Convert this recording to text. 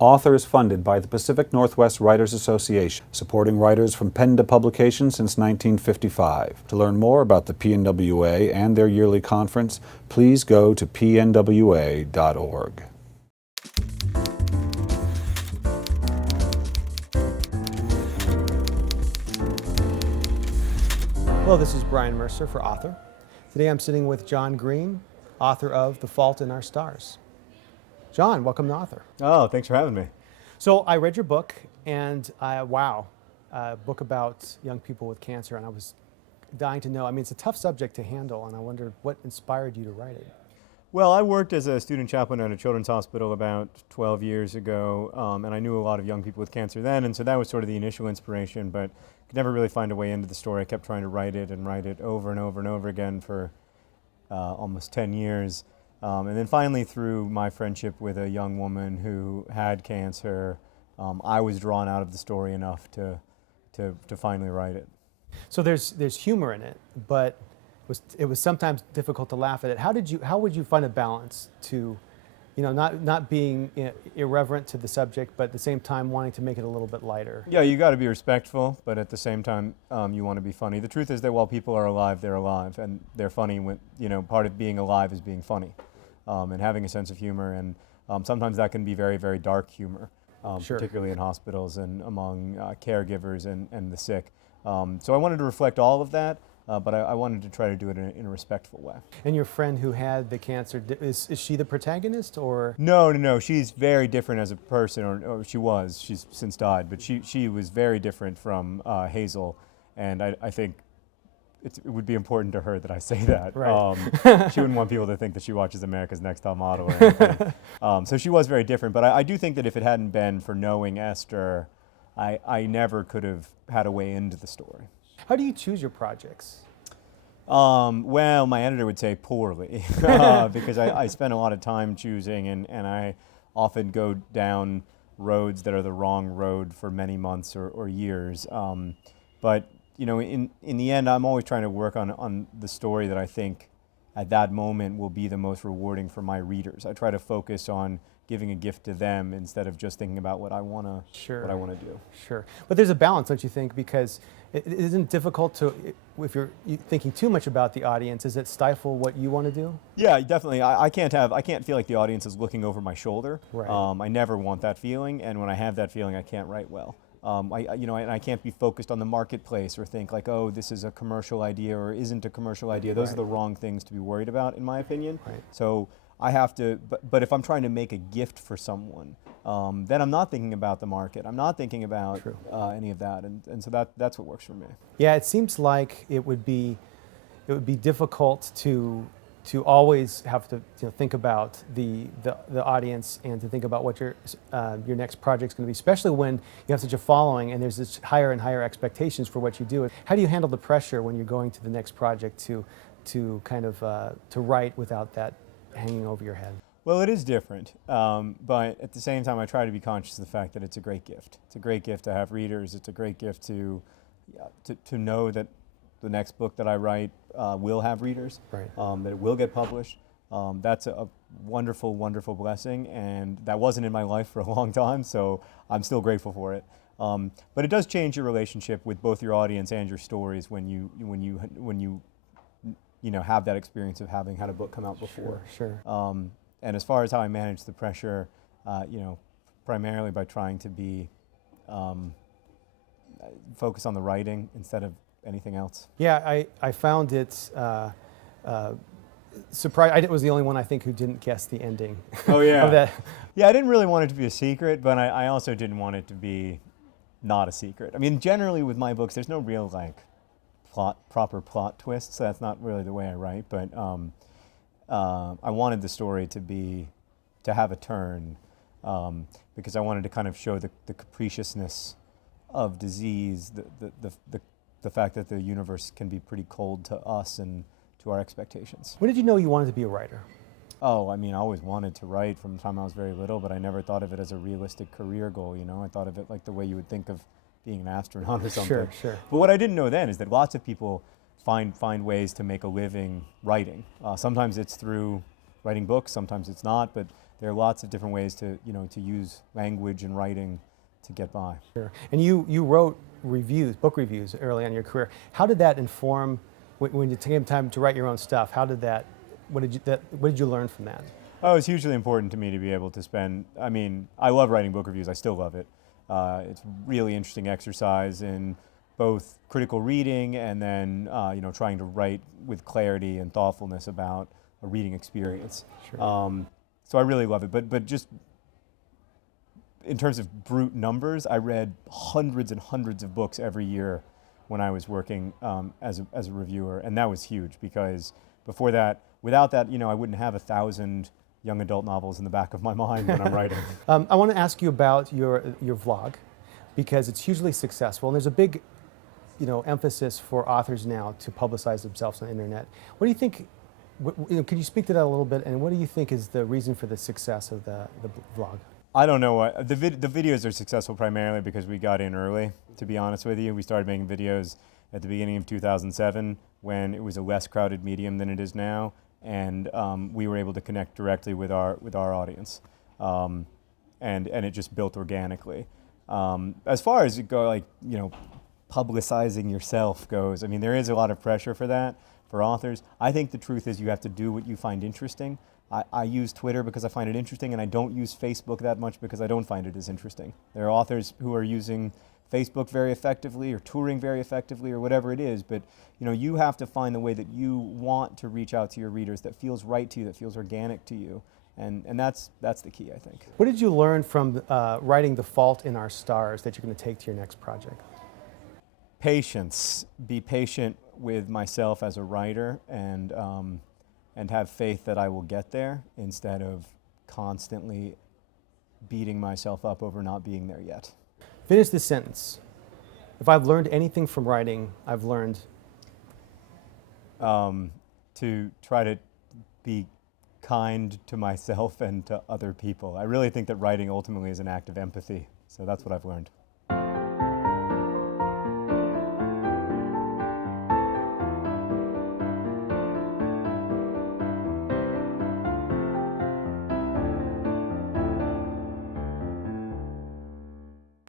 Author is funded by the Pacific Northwest Writers Association, supporting writers from pen to publication since 1955. To learn more about the PNWA and their yearly conference, please go to pnwa.org. Hello, this is Brian Mercer for Author. Today I'm sitting with John Green, author of The Fault in Our Stars. John, welcome to Author. Oh, thanks for having me. So I read your book, and wow, a book about young people with cancer, and I was dying to know. I mean, it's a tough subject to handle, and I wondered what inspired you to write it. Well, I worked as a student chaplain at a children's hospital about 12 years ago, and I knew a lot of young people with cancer then, and so that was sort of the initial inspiration, but could never really find a way into the story. I kept trying to write it over and over and over again for almost 10 years. And then finally, through my friendship with a young woman who had cancer, I was drawn out of the story enough to finally write it. So there's humor in it, but it was sometimes difficult to laugh at it. How would you find a balance to, not being irreverent to the subject, but at the same time wanting to make it a little bit lighter? Yeah, you got to be respectful, but at the same time, you want to be funny. The truth is that while people are alive, they're alive, and they're funny. When part of being alive is being funny, and having a sense of humor, and sometimes that can be very, very dark humor, Sure. particularly in hospitals and among caregivers and the sick. So I wanted to reflect all of that. But I wanted to try to do it in a respectful way. And your friend who had the cancer, is she the protagonist, or? No. She's very different as a person, or she was. She's since died, but she was very different from Hazel, and I think it would be important to her that I say that. Right. She wouldn't want people to think that she watches America's Next Top Model or anything. So she was very different, but I do think that if it hadn't been for knowing Esther, I never could have had a way into the story. How do you choose your projects? Well, my editor would say poorly, because I spend a lot of time choosing, and I often go down roads that are the wrong road for many months or years. But in the end, I'm always trying to work on the story that I think at that moment will be the most rewarding for my readers. I try to focus on giving a gift to them instead of just thinking about what I want to do. Sure. But there's a balance, don't you think? Because it isn't difficult to, if you're thinking too much about the audience, does it stifle what you want to do? Yeah, definitely. I can't feel like the audience is looking over my shoulder. Right. I never want that feeling, and when I have that feeling, I can't write well. And I can't be focused on the marketplace or think like, oh, this is a commercial idea or isn't a commercial idea. Those are the wrong things to be worried about, in my opinion. Right. So I have to, but if I'm trying to make a gift for someone, then I'm not thinking about the market. I'm not thinking about any of that, and so that's what works for me. Yeah, it seems like it would be difficult to always have to think about the audience and to think about what your next project's going to be, especially when you have such a following and there's this higher and higher expectations for what you do. How do you handle the pressure when you're going to the next project to kind of to write without that hanging over your head? Well, it is different, but at the same time, I try to be conscious of the fact that it's a great gift. It's a great gift to have readers. It's a great gift to know that the next book that I write will have readers, Right. That it will get published. That's a wonderful, wonderful blessing, and that wasn't in my life for a long time, so I'm still grateful for it. But it does change your relationship with both your audience and your stories when you have that experience of having had a book come out before. Sure. And as far as how I manage the pressure, primarily by trying to be focus on the writing instead of anything else. Yeah, I found it surprising. I was the only one, I think, who didn't guess the ending. Oh yeah. of that. Yeah, I didn't really want it to be a secret, but I also didn't want it to be not a secret. I mean, generally with my books, there's no real proper plot twists. So that's not really the way I write, but I wanted the story to have a turn, because I wanted to kind of show the capriciousness of disease, the fact that the universe can be pretty cold to us and to our expectations. When did you know you wanted to be a writer? Oh, I mean, I always wanted to write from the time I was very little, but I never thought of it as a realistic career goal, I thought of it like the way you would think of being an astronaut or something. Sure. But what I didn't know then is that lots of people find ways to make a living writing. Sometimes it's through writing books, sometimes it's not, but there are lots of different ways to, to use language and writing to get by. Sure. And you wrote reviews, book reviews early on in your career. How did that inform, when you came time to write your own stuff, what did you learn from that? Oh, it's hugely important to me to be able to spend, I love writing book reviews, I still love it. It's really interesting exercise in both critical reading and then, trying to write with clarity and thoughtfulness about a reading experience. Sure. So I really love it, but just in terms of brute numbers, I read hundreds and hundreds of books every year when I was working as a reviewer, and that was huge because before that, without that, I wouldn't have 1,000 young adult novels in the back of my mind when I'm writing. I want to ask you about your vlog, because it's hugely successful, and there's a big, emphasis for authors now to publicize themselves on the internet. What do you think? Could you speak to that a little bit? And what do you think is the reason for the success of the vlog? I don't know what the videos are successful primarily because we got in early. To be honest with you, we started making videos at the beginning of 2007 when it was a less crowded medium than it is now, and we were able to connect directly with our audience, and it just built organically. As far as publicizing yourself goes, there is a lot of pressure for that for authors. I think the truth is you have to do what you find interesting. I use Twitter because I find it interesting, and I don't use Facebook that much because I don't find it as interesting. There are authors who are using Facebook very effectively or touring very effectively or whatever it is, but you have to find the way that you want to reach out to your readers that feels right to you, that feels organic to you, and that's the key, I think. What did you learn from writing The Fault in Our Stars that you're going to take to your next project? Patience. Be patient with myself as a writer, and have faith that I will get there instead of constantly beating myself up over not being there yet. Finish this sentence. If I've learned anything from writing, I've learned to try to be kind to myself and to other people. I really think that writing ultimately is an act of empathy, so that's what I've learned.